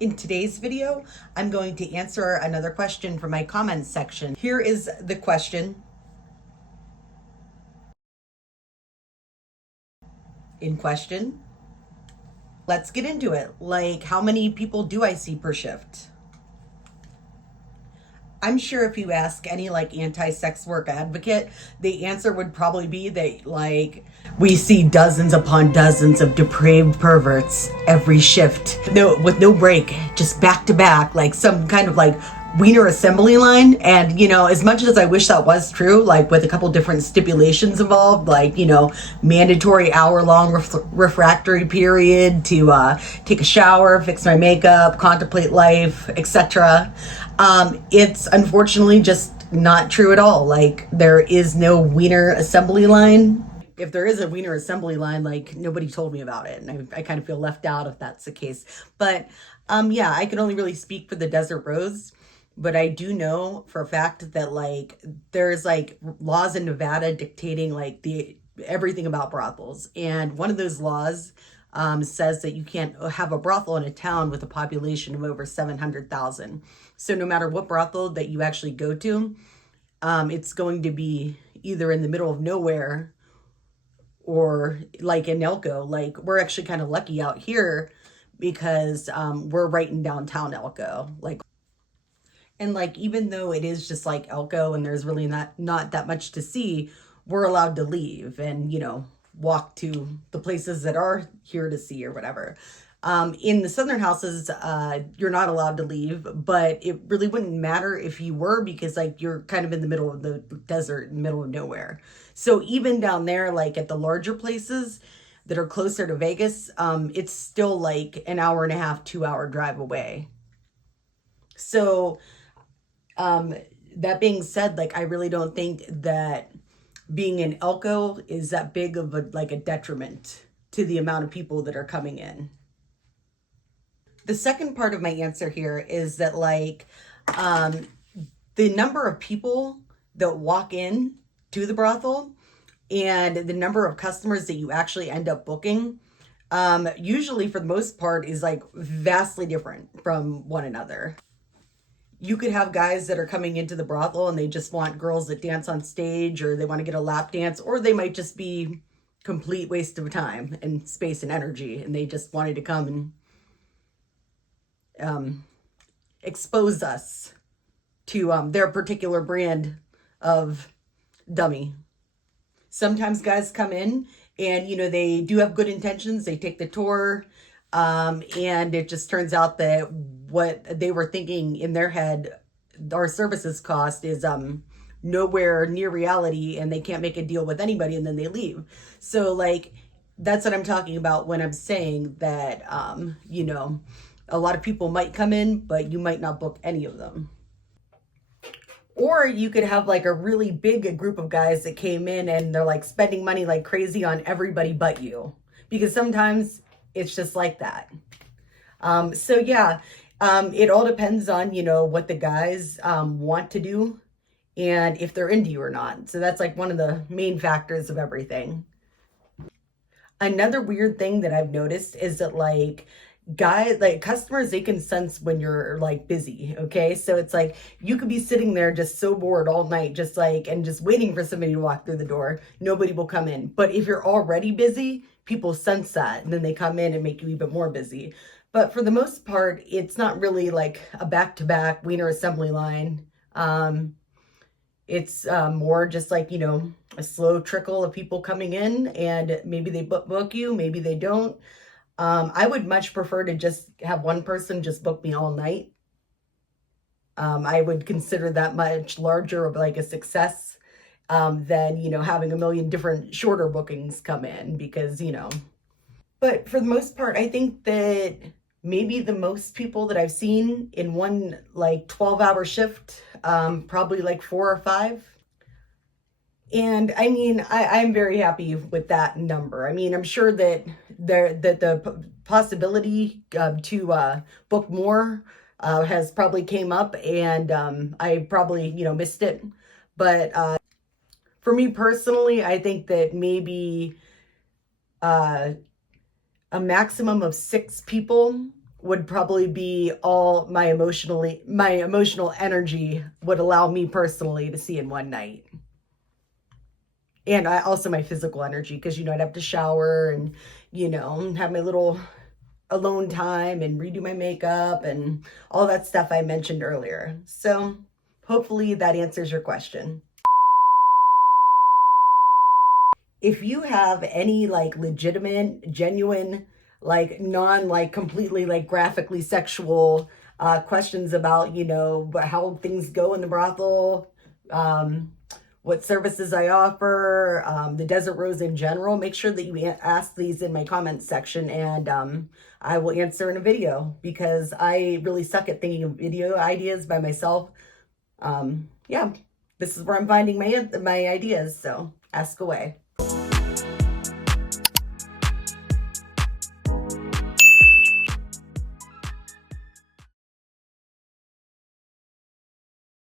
In today's video, I'm going to answer another question from my comments section. Here is the question in question. Let's get into it. Like, how many people do I see per shift? I'm sure if you ask any like anti-sex work advocate, the answer would probably be that like we see dozens upon dozens of depraved perverts every shift. No, with no break, just back to back, like some kind of like wiener assembly line. And as much as I wish that was true, like with a couple different stipulations involved, like mandatory hour-long refractory period to take a shower, fix my makeup, contemplate life, etc. It's unfortunately just not true at all. Like, there is no wiener assembly line. If there is a wiener assembly line, like, nobody told me about it, and I kind of feel left out if that's the case. But yeah, I can only really speak for the Desert Rose, but I do know for a fact that like there's like laws in Nevada dictating like the everything about brothels, and one of those laws says that you can't have a brothel in a town with a population of over 700,000. So no matter what brothel that you actually go to, it's going to be either in the middle of nowhere or like in Elko. Like, we're actually kind of lucky out here because we're right in downtown Elko. And like, even though it is just like Elko and there's really not that much to see, we're allowed to leave and, walk to the places that are here to see or whatever. In the southern houses, you're not allowed to leave, but it really wouldn't matter if you were, because like you're kind of in the middle of the desert, in the middle of nowhere. So even down there, like at the larger places that are closer to Vegas, it's still like an hour and a half, 2 hour drive away. So that being said, like, I really don't think that being in Elko is that big of a detriment to the amount of people that are coming in. The second part of my answer here is that like the number of people that walk in to the brothel and the number of customers that you actually end up booking usually for the most part is like vastly different from one another. You could have guys that are coming into the brothel and they just want girls that dance on stage, or they want to get a lap dance, or they might just be complete waste of time and space and energy, and they just wanted to come and expose us to their particular brand of dummy. Sometimes guys come in and they do have good intentions, they take the tour, and it just turns out that what they were thinking in their head our services cost is nowhere near reality, and they can't make a deal with anybody, and then they leave. So like, that's what I'm talking about when I'm saying that a lot of people might come in, but you might not book any of them. Or you could have like a really big group of guys that came in and they're like spending money like crazy on everybody but you, because sometimes it's just like that. So yeah, it all depends on, what the guys want to do and if they're into you or not. So that's like one of the main factors of everything. Another weird thing that I've noticed is that like customers, they can sense when you're like busy. Okay. So it's like you could be sitting there just so bored all night, just like, and just waiting for somebody to walk through the door. Nobody will come in. But if you're already busy, people sense that, and then they come in and make you even more busy. But for the most part, it's not really like a back-to-back wiener assembly line. It's more just like, a slow trickle of people coming in, and maybe they book you, maybe they don't. I would much prefer to just have one person just book me all night. I would consider that much larger of like a success than, having a million different shorter bookings come in, because, but for the most part, I think that maybe the most people that I've seen in one like 12-hour shift, probably like 4 or 5. And I mean, I'm very happy with that number. I mean, I'm sure that the possibility to book more has probably came up, and I probably, missed it. But for me personally, I think that maybe a maximum of 6 people would probably be all my emotional energy would allow me personally to see in one night. And I also my physical energy, because I'd have to shower and have my little alone time and redo my makeup and all that stuff I mentioned earlier. So hopefully that answers your question. If you have any like legitimate, genuine, like non like completely like graphically sexual questions about how things go in the brothel, what services I offer, the Desert Rose in general, make sure that you ask these in my comments section, and I will answer in a video, because I really suck at thinking of video ideas by myself. Yeah, this is where I'm finding my ideas, so ask away.